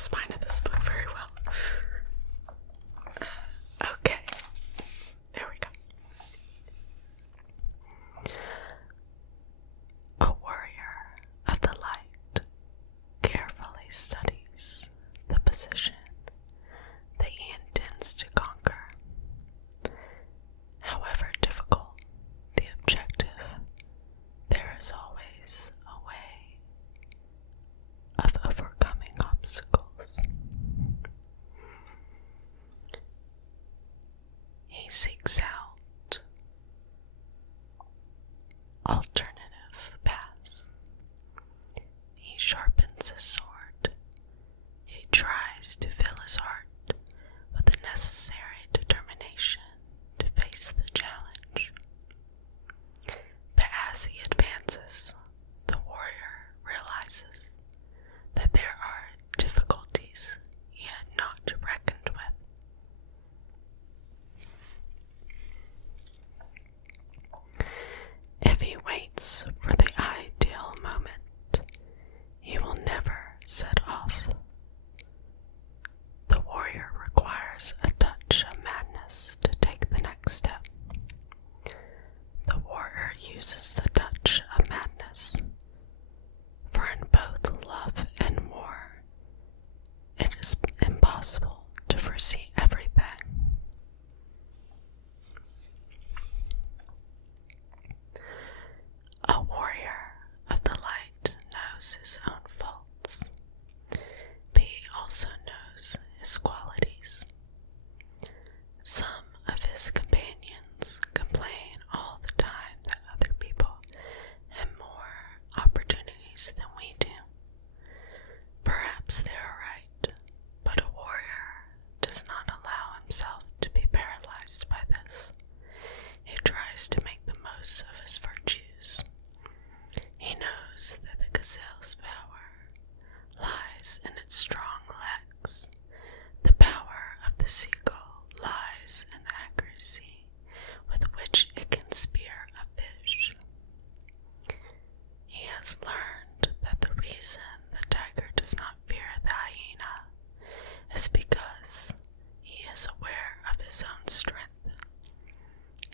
spine of this book very well. Okay, there we go. A warrior of the light carefully studies the position that he intends to conquer. However difficult the objective, there is always a way of overcoming obstacles. He seeks out alternative paths. He sharpens his sword. He tries to fill his heart with the necessary determination to face the challenge. But as he advances, the warrior realizes that there are difficulties he had not reckoned with. If he waits for the ideal moment, he will never set off. The warrior requires a touch of madness to take the next step. The warrior uses the touch of madness, for in both love and war, it is impossible to foresee everything. A warrior of the light knows his own faults, but he also knows his qualities. Some of his companions complain all the time that other people have more opportunities than we do. Perhaps they are right, but a warrior does not allow himself to be paralyzed by this. He tries to make the most of his virtues. He knows that the gazelle's power lies in its strong legs. The power of the seagull lies in the accuracy with which it can spear a fish. He has learned that the reason the tiger does not fear the hyena is because he is aware of his own strength.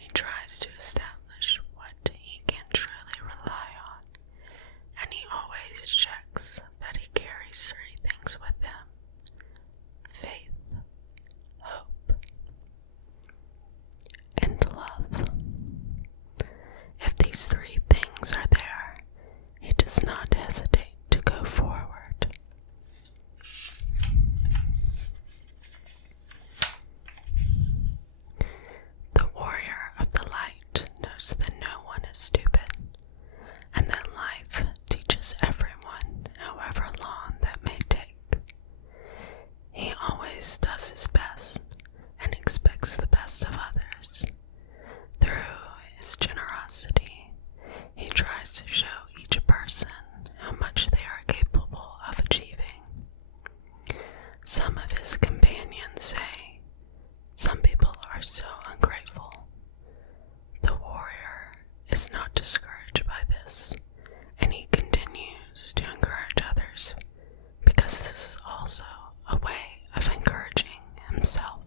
He tries to establish what he can truly rely on, and he always checks that he carries 3 things with him: faith, hope, and love. If these 3 things are there, he does not hesitate to go forward. The warrior of the light knows that no one is stupid, and that life teaches everyone, however long that may take. He always does his best and expects the best of others. Through his generosity, he tries to show each person how much they are capable of achieving. Some of his companions say, "Some people are so ungrateful." The warrior is not discouraged by this, and he continues to encourage others, because this is also a way of encouraging himself.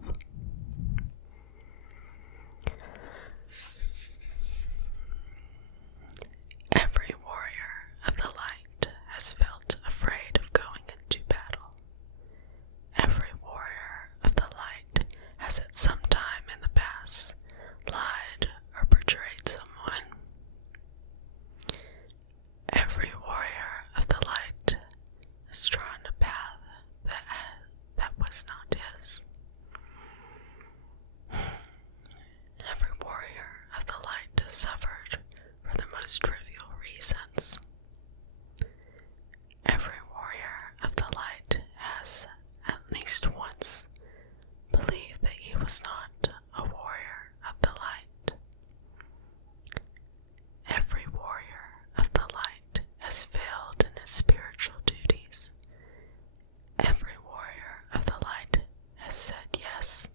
Every warrior of the light has felt afraid of going into battle. Every warrior of the light has at some time in the past lied or betrayed someone. Every warrior of the light has drawn a path that was not his. Every warrior of the light has suffered for the most trivial reasons. Every warrior of the light has, at least once, believed that he was not a warrior of the light. Every warrior of the light has failed in his spiritual duties. Every warrior of the light has said yes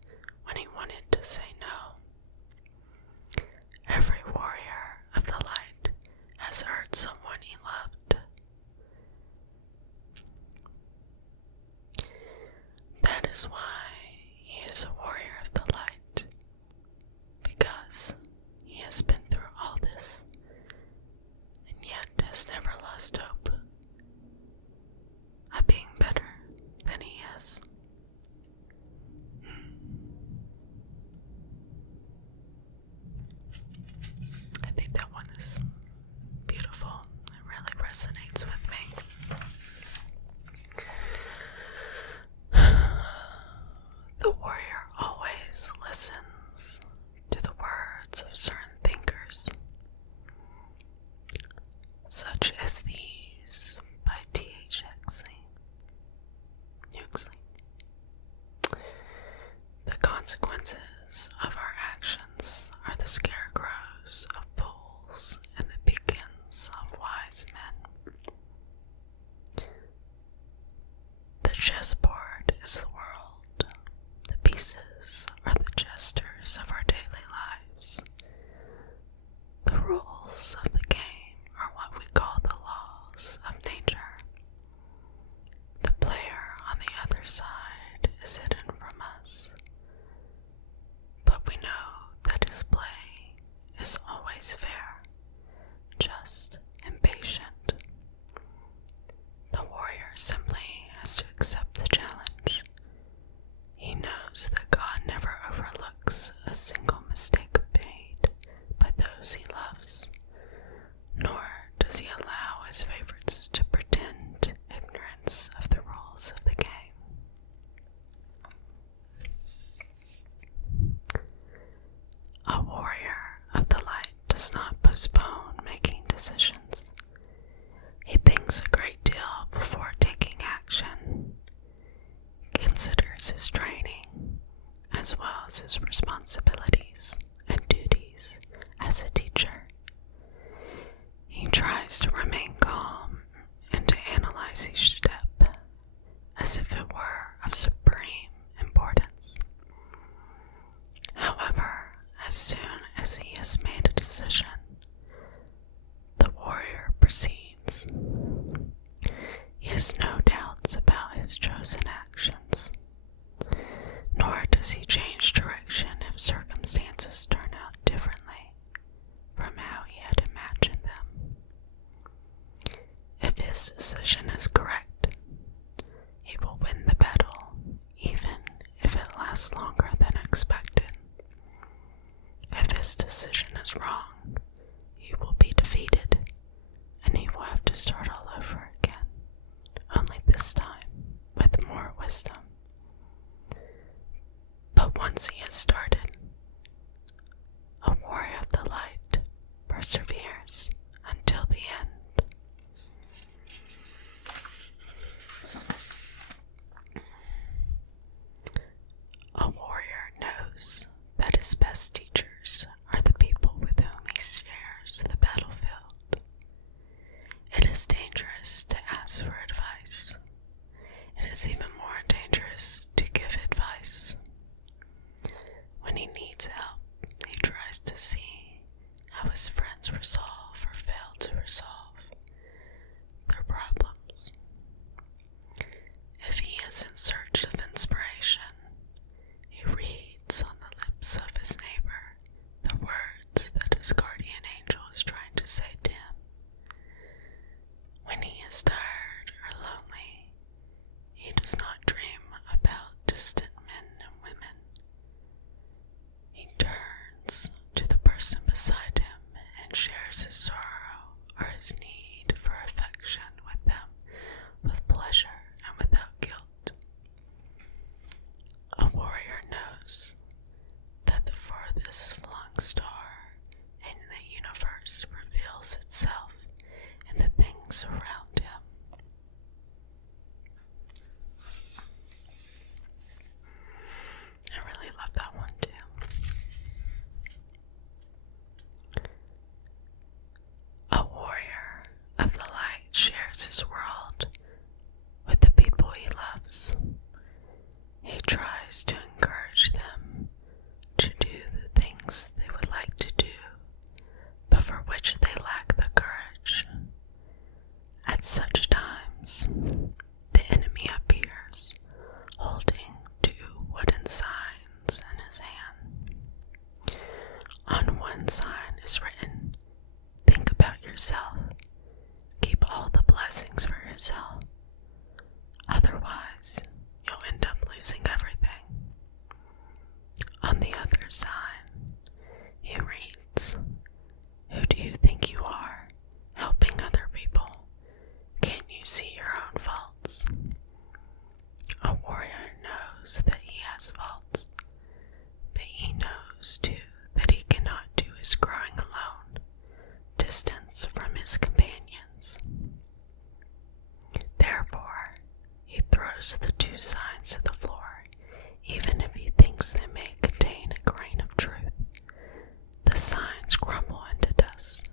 when he wanted to say no. Every warrior of the light has hurt someone he loved. chessboard is the world. The pieces are the gestures of our daily lives. The rules of the game are what we call the laws of nature. The player on the other side is hidden from us, but we know that his play is always fair, just and patient. The warrior simply has to accept the challenge. He knows that God never overlooks a single mistake made by those he loves, nor does he allow his favorites to pretend ignorance of the rules of the game. A warrior of the light does not postpone making decisions. He thinks a great deal before taking action. He considers his training as well as his responsibilities and duties as a teacher. He tries to remain calm and to analyze each step as if it were of supreme importance. However, as soon as he has made a decision, the warrior proceeds. He has no doubts about his chosen actions, nor does he change direction if circumstances turn out differently from how he had imagined them. If his decision is correct, he will win the battle, even if it lasts longer than expected. If his decision is wrong, he will be defeated, and he will have to start all over again, only this time with more wisdom. But once he has started, a warrior of the light perseveres until the end. A warrior knows that his best teachers are the people with whom he shares the battlefield. It is dangerous to ask for advice. It is even more dangerous to give advice. When he needs help, he tries to see how his friends resolve or fail to resolve their problems. If he is in search of inspiration, he reads on the lips of his neighbor the words that his guardian angel is trying to say to him. When he is tired or lonely, he does not dream about distant men and women. He turns to the person beside him and shares his sorrow or his need for affection with them, with pleasure and without guilt. A warrior knows that the farthest flung star in the universe reveals itself in the things around him. I really love that one too. A warrior of the light shares his world with the people he loves. He tries to encourage them to do the things they would like to do, but for which they lack the courage. At such times, the enemy appears, holding two wooden signs in his hand. On one sign is written, "Think about yourself. Keep all the blessings for yourself. Otherwise, you'll end up losing everything." On the other sign, he reads, "Who do you think you are, helping other people? Can't you see your own faults?" A warrior knows that he has faults, but he knows too that he cannot do his growing alone, distance from his companions. Therefore, he throws the two signs to the floor, even if he thinks they may contain a grain of truth. The signs crumble into dust,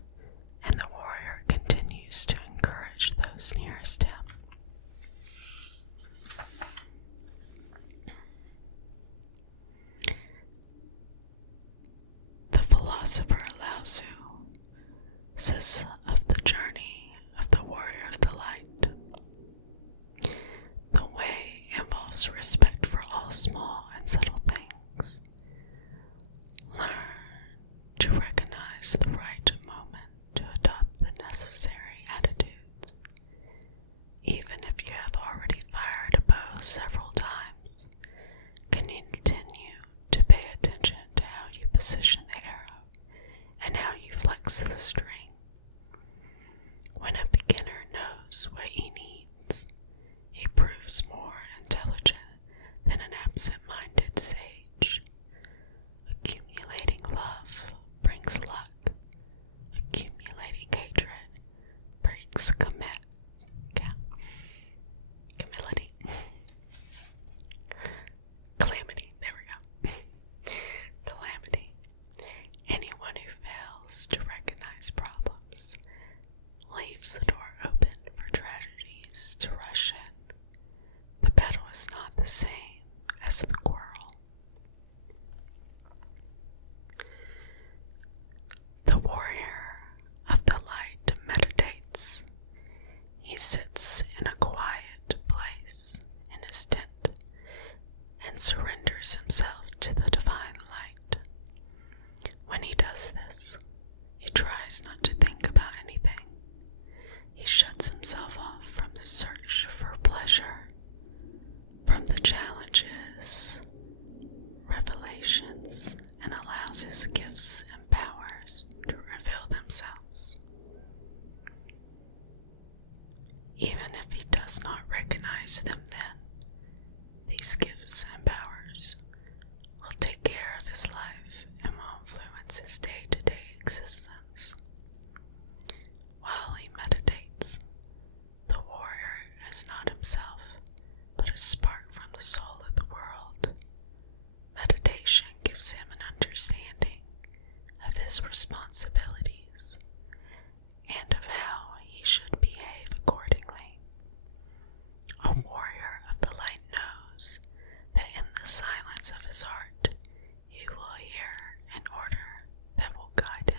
and the warrior continues to encourage those nearest him. shows respect for all small and subtle things. Learn to recognize the right moment to adopt the necessary attitudes. Even if you have already fired a bow several times, continue to pay attention to how you position the arrow and how you flex the string. When a beginner knows what he needs, he proves more intelligent than an absent-minded sage. Accumulating love brings luck. Accumulating hatred brings calamity. There we go. Calamity. Anyone who fails to recognize problems leaves the door open for tragedies to rush in. The battle is not the same as the quarrel. The warrior of the light meditates. He sits in a quiet place in his tent and surrenders himself to the divine light. When he does this, he tries not to think about anything. He shuts himself off from the search for pleasure, from the challenges, revelations, and allows his gifts and powers to reveal themselves. Even if he does not recognize them then, these gifts and powers will take care of his life and will influence his day-to-day existence. While he meditates, the warrior is not himself, but a spark from the soul of the world. Meditation gives him an understanding of his responsibilities and of how he should behave accordingly. A warrior of the light knows that in the silence of his heart he will hear an order that will guide him.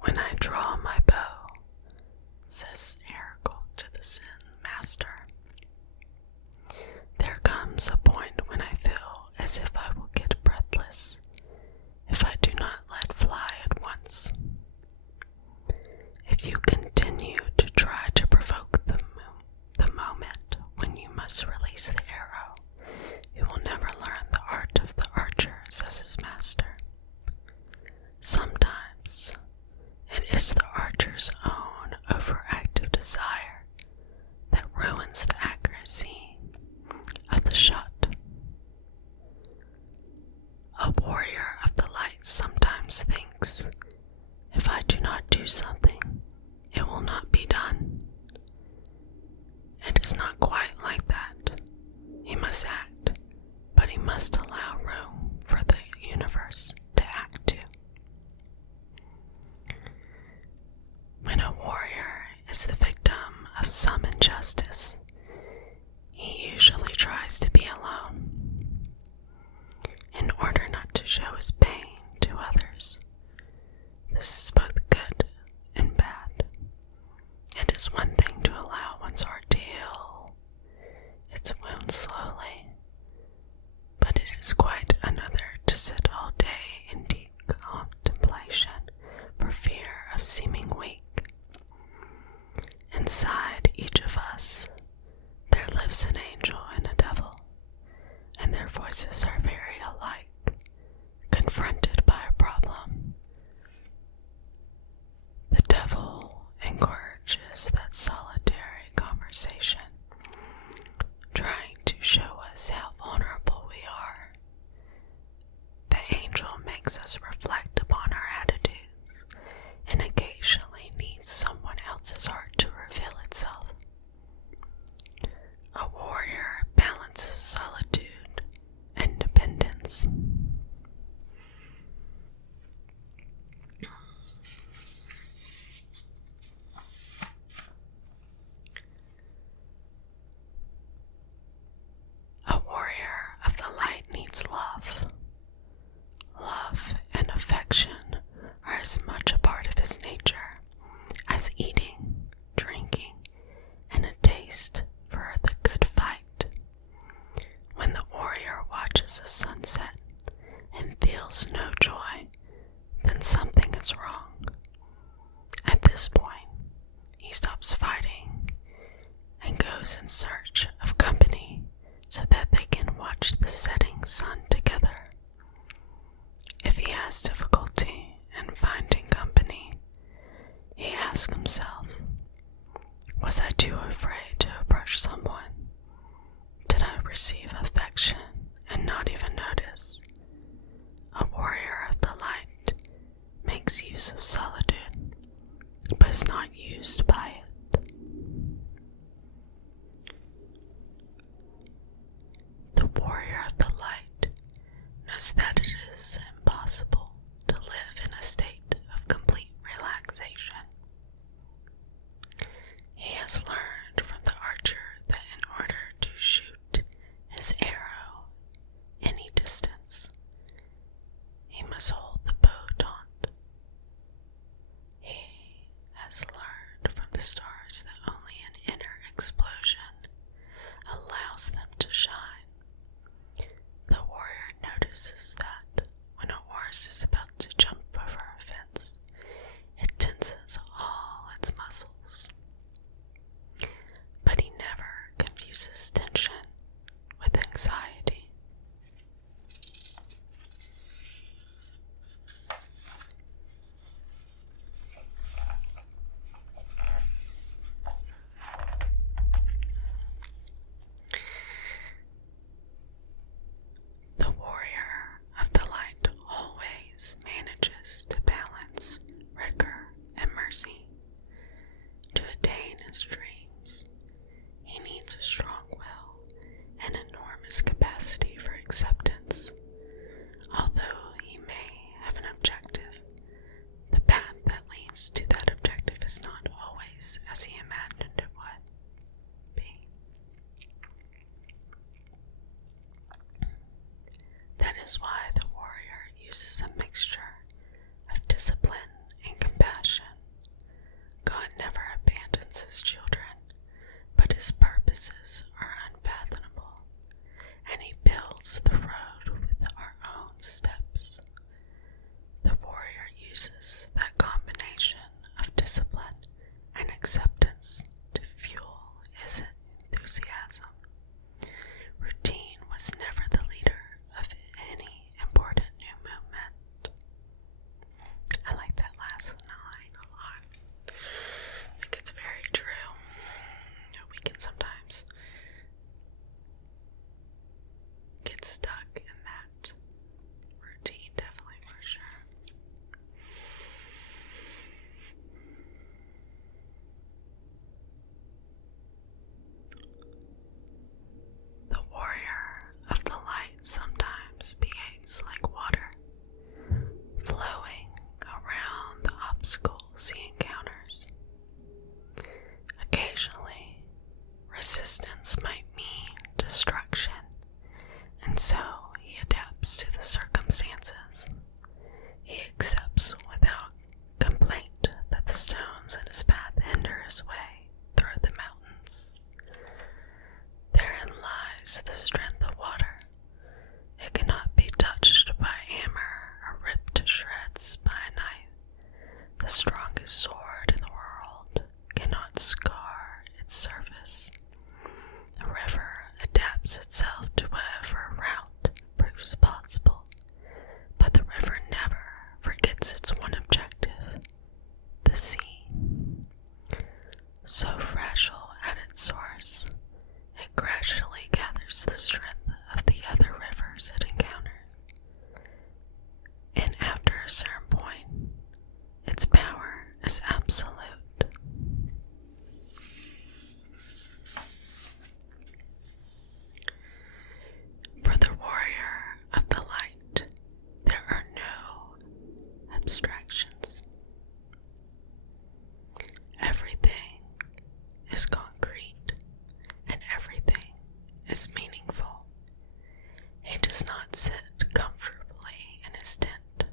When I draw my bow, says Erical to the Zen Master, there comes a point when I feel as if I will get breathless if I do not let fly at once. If you continue to try to provoke the moment when you must release the arrow, you will never learn the art of the archer, says his master. Sometimes it is the archer's own overactive desire that ruins the accuracy of the shot. A warrior of the light sometimes thinks, if I do not do something, it will not be done. It is not quite like that. He must act, but he must allow room for the universe to act too. When a warrior is the victim of some injustice, he usually tries to be alone in order not to show his pain to others. This is both good and bad. It is one thing to allow one's heart to heal its wounds slowly, but it is quite another to sit all day in deep contemplation for fear of seeming weak. Inside each of us, there lives an angel and a devil, and their voices are very alike. Confronted by a problem, the devil encourages that solitary conversation, trying to show us how vulnerable we are. The angel makes us reflect upon our attitudes and occasionally needs someone else's heart to reveal itself. A warrior balances solitude and dependence. A warrior of the light needs love. feels no joy, then something is wrong. At this point, he stops fighting and goes in search of company so that they can watch the setting sun together. If he has difficulty in finding company, he asks himself, was I too afraid to approach someone? Did I receive affection and not even notice? A warrior of the light makes use of solitude, but is not used by it. The warrior of the light knows that it is impossible to live in a state of complete relaxation. He has learned from the archer that in order to shoot his arrow any distance, he must hold the bow taut. He has learned from the stars that only an inner explosion allows them to shine. The warrior notices that when a horse is about to jump over a fence, it tenses all its muscles. But he never confuses tension with anxiety. The warrior of the light always manages to balance rigor and mercy. To attain his dreams, he needs a strong will and enormous capacity for acceptance. Although he may have an objective, the path that leads to that objective is not always as he imagined it would be. That is why the warrior uses a mixture of discipline and compassion. God never abandons his children, but his purposes are unfathomable, and he builds the road with our own steps. The warrior uses that combination of discipline and acceptance to fuel his enthusiasm. Routine was never the leader of any important new movement. I like that last line a lot. I think it's very true. We can sometimes get stuck in that routine, definitely for sure. The warrior of the light sometimes behaves like water, flowing around the obstacles he encounters. Occasionally, resistance might mean destruction, and so he adapts to the circumstances. He accepts without complaint that the stones in his path hinder his way through the mountains. Therein lies the strength of water. It cannot be touched by a hammer or ripped to shreds by a knife. The strongest sword in the world cannot scar its surface. The river adapts itself to whatever route proves possible, but the river never forgets its one objective, the sea. So fragile at its source, it gradually gathers the strength of the other rivers it encounters, and after a certain point, its power is absolute. For the warrior of the light, there are no abstractions. Everything is concrete and everything is meaningful. He does not sit comfortably in his tent,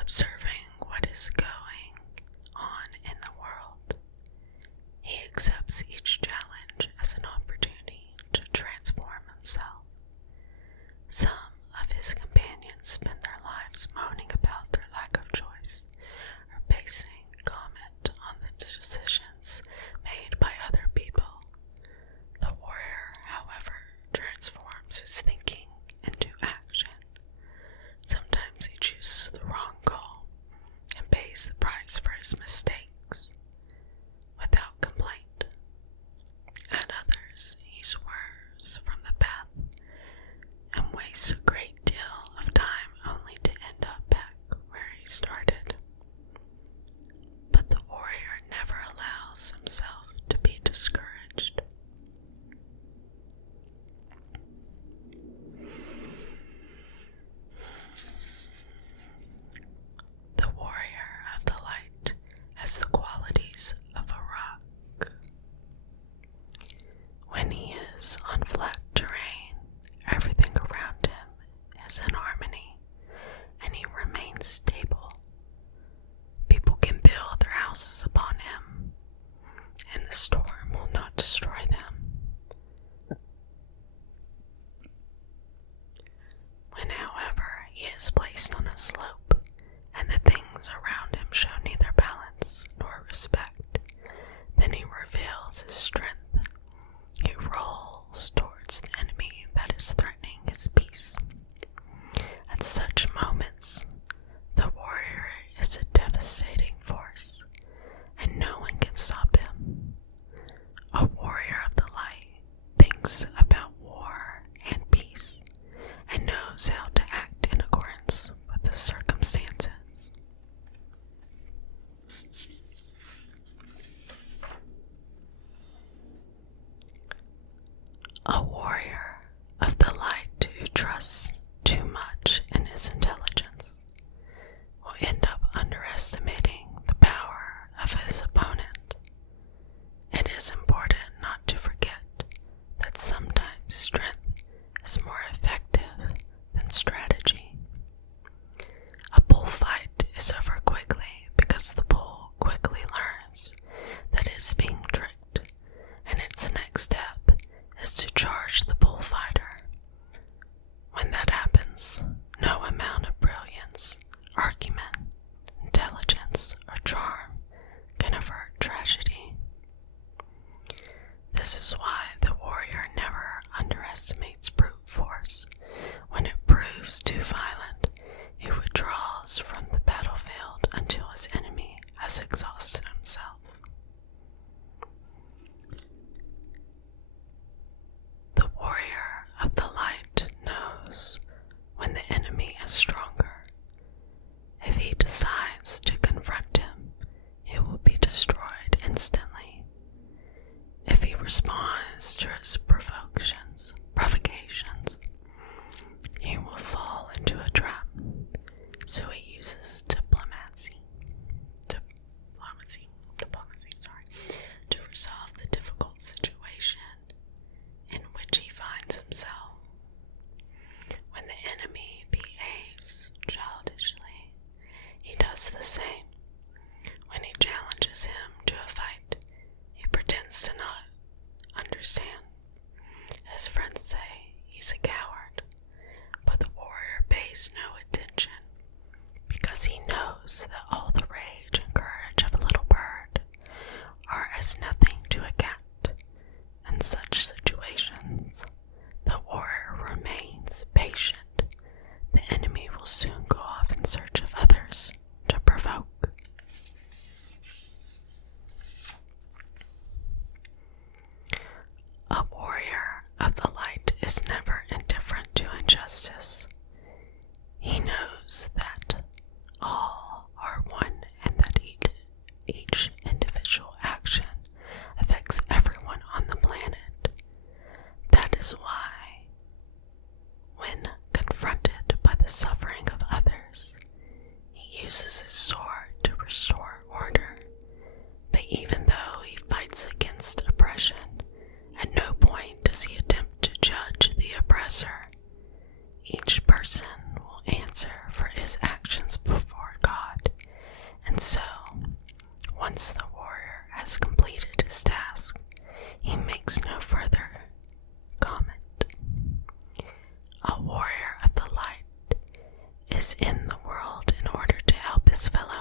observing what is going on in the world. He accepts each challenge as an opportunity to transform himself. Some of his companions spend their lives houses upon him, and the storm will not destroy them. When, however, he is placed on a slope, and the things around him show neither balance nor respect, then he reveals his strength. He rolls towards the enemy that is threatening his peace. At such moments, the warrior is a devastating force, and no one can stop him. A warrior of the light thinks about war and peace, and knows how to act in accordance with the circumstances. A warrior of the light who trusts too much in his intelligence will end up underestimating the power of his opponent. It is important not to forget that sometimes strength is more effective than strategy. A bullfight is over quickly because the bull quickly learns that it is being tricked, and its next step is to charge the bullfighter. When that happens, no amount of brilliance, argument, intelligence, or charm can avert tragedy. This is why the warrior never underestimates brute force. When it proves too violent, he withdraws from the battlefield until his enemy has exhausted himself. The warrior of the light knows when the enemy is stronger. If he decides to confront him, he will be destroyed instantly. If he responds to his provocations, he will fall into a trap. So he uses diplomacy to resolve the difficult situation in which he finds himself. When the enemy behaves childishly, he does the same. When he challenges him to a fight, he pretends to not understand. His friends say he's a coward, but the warrior pays no attention because he knows that all the rage and courage of a little bird are as nothing to a cat. In such situations, the warrior remains patient. The enemy will soon go off in search of others to provoke. A warrior of the light is never indifferent to injustice. He knows that all are one and that each individual action affects everyone on the planet. That is why, when confronted by the suffering of others, he uses his sword to restore order. But even though he fights against oppression, at no point does he attempt to judge the oppressor. Each person will answer for his actions before God, and so, once the warrior has completed his task, he makes no further comment. A warrior of the light is in the world in order to help his fellow